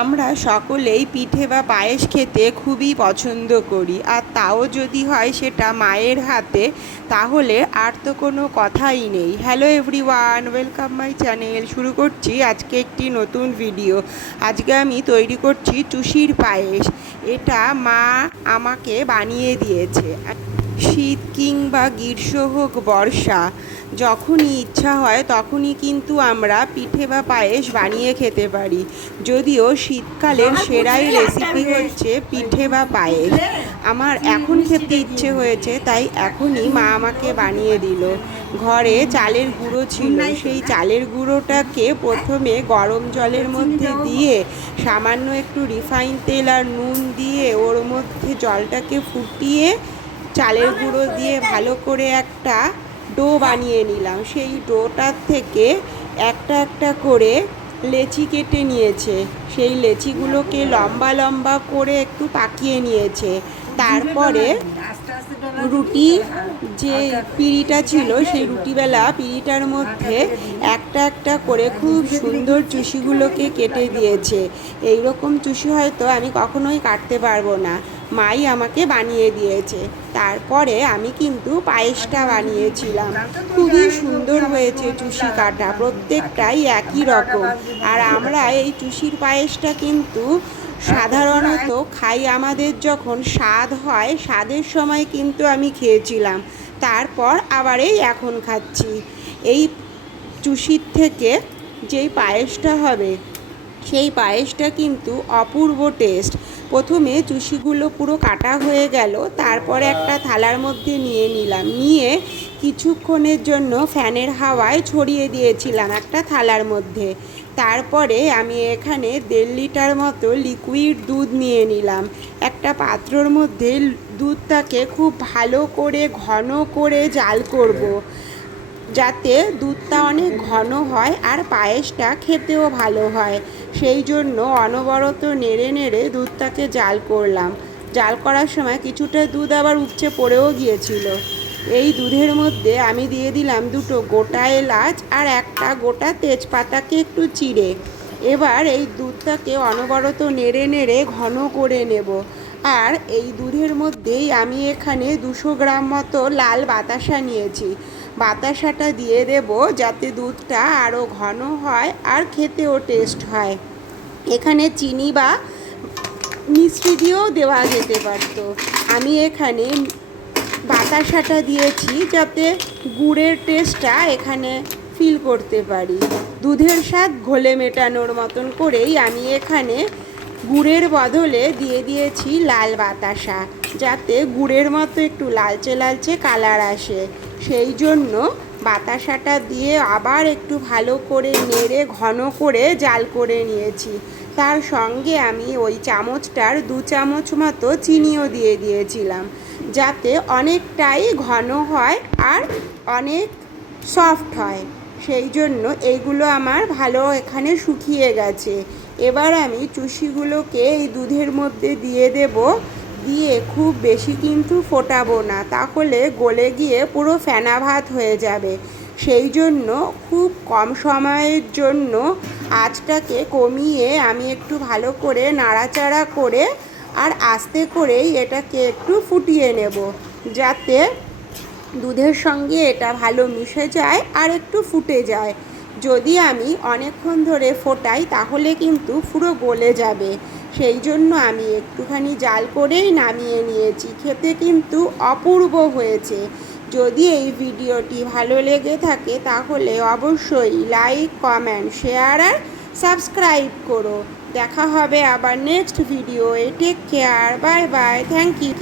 আমরা সকলেই পিঠে বা পায়েস খেতে খুবই পছন্দ করি। আর তাও যদি হয় সেটা মায়ের হাতে, তাহলে আর তো কোনো কথাই নেই। Hello everyone welcome my channel শুরু করছি আজকে একটি নতুন ভিডিও আজকে আমি তৈরি করছি চুষির পায়েস। এটা মা আমাকে বানিয়ে দিয়েছে। শীত কিংবা গ্রীষ্ম হোক বর্ষা। যখনই ইচ্ছা হয় তখনই কিন্তু আমরা পিঠে বা পায়েস বানিয়ে খেতে পারি। যদিও শীতকালের সেরাই রেসিপি হচ্ছে পিঠে বা পায়েস। আমার এখন খেতে ইচ্ছে হয়েছে তাই এখনই মা আমাকে বানিয়ে দিল। ঘরে চালের গুঁড়ো ছিল। সেই চালের গুঁড়োটাকে প্রথমে গরম জলের মধ্যে দিয়ে সামান্য একটু রিফাইন তেল আর নুন দিয়ে ওর মধ্যে জলটাকে ফুটিয়ে চালের গুঁড়ো দিয়ে ভালো করে একটা ডো বানিয়ে নিলাম। সেই ডোটার থেকে একটা একটা করে লেচি কেটে নিয়েছে। সেই লেচিগুলোকে লম্বা লম্বা করে একটু পাকিয়ে নিয়েছে। তারপরে রুটি যে পিঁড়িটা ছিল, সেই রুটিবেলা পিঁড়িটার মধ্যে একটা একটা করে খুব সুন্দর চুষিগুলোকে কেটে দিয়েছে। এই রকম চুষি হয়তো আমি কখনোই কাটতে পারব না। মাই আমাকে বানিয়ে দিয়েছে। তারপরে আমি কিন্তু পায়েসটা বানিয়েছিলাম। খুবই সুন্দর হয়েছে চুষি কাটা, প্রত্যেকটাই একই রকম। আর আমরা এই চুষির পায়েসটা কিন্তু সাধারণত খাই আমাদের যখন স্বাদ হয়, স্বাদের সময় কিন্তু আমি খেয়েছিলাম। তারপর আবার এই এখন খাচ্ছি। এই চুষির থেকে যেই পায়েসটা হবে, সেই পায়েসটা কিন্তু অপূর্ব টেস্ট প্রথমে চুষিগুলো পুরো কাটা হয়ে গেল, তারপরে একটা থালার মধ্যে নিয়ে নিলাম। নিয়ে কিছুক্ষণের জন্য ফ্যানের হাওয়ায় ছড়িয়ে দিয়েছিলাম একটা থালার মধ্যে। তারপরে আমি এখানে দেড় লিটার মতো লিকুইড দুধ নিয়ে নিলাম। একটা পাত্রর মধ্যে দুধটাকে খুব ভালো করে ঘন করে জাল করব। যাতে দুধটা অনেক ঘন হয় আর পায়েসটা খেতেও ভালো হয়। সেই জন্য অনবরত নেড়ে নেড়ে দুধটাকে জাল করলাম। জাল করার সময় কিছুটা দুধ আবার উপচে পড়েও গিয়েছিল। এই দুধের মধ্যে আমি দিয়ে দিলাম দুটো গোটা এলাচ আর একটা গোটা তেজপাতাকে একটু চিড়ে। এবার এই দুধটাকে অনবরত নেড়ে নেড়ে ঘন করে নেব। আর এই দুধের মধ্যেই আমি এখানে দুশো গ্রাম মতো লাল বাতাসা নিয়েছি। বাতাসাটা দিয়ে দেব যাতে দুধটা আরও ঘন হয় আর খেতেও টেস্ট হয়। এখানে চিনি বা মিষ্টি দিয়েও দেওয়া যেতে পারতো। আমি এখানে বাতাসাটা দিয়েছি যাতে গুড়ের টেস্টটা এখানে ফিল করতে পারি। দুধের স্বাদ ঘোলে মেটানোর মতন করেই আমি এখানে গুড়ের বদলে দিয়ে দিয়েছি লাল বাতাসা, যাতে গুড়ের মতো একটু লালচে লালচে কালার আসে। সেই জন্য বাতাসাটা দিয়ে আবার একটু ভালো করে নেড়ে ঘন করে জাল করে নিয়েছি। তার সঙ্গে আমি ওই চামচটার দু চামচ মতো চিনিও দিয়ে দিয়েছিলাম। যাতে অনেকটাই ঘন হয় আর অনেক সফট হয়। সেই জন্য এইগুলো আমার ভালো এখানে শুকিয়ে গেছে। এবার আমি চুষিগুলোকে এই দুধের মধ্যে দিয়ে দেব। দিয়ে খুব বেশি কিন্তু ফোটাবো না, তাহলে গলে গিয়ে পুরো ফেনা ভাত হয়ে যাবে। সেই জন্য খুব কম সময়ের জন্য আঁচটাকে কমিয়ে আমি একটু ভালো করে নাড়াচাড়া করে আর আস্তে করেই এটাকে একটু ফুটিয়ে নেব, যাতে দুধের সঙ্গে এটা ভালো মিশে যায় আর একটু ফুটে যায়। যদি আমি অনেকক্ষণ ধরে ফোটাই, তাহলে কিন্তু পুরো গলে যাবে। সেই জন্য আমি একটুখানি জাল করেই নামিয়ে নিয়েছি। খেতে কিন্তু অপূর্ব হয়েছে। যদি এই ভিডিওটি ভালো লেগে থাকে, তাহলে অবশ্যই লাইক, কমেন্ট, শেয়ার আর সাবস্ক্রাইব করো। দেখা হবে আবার next video take care bye bye thank you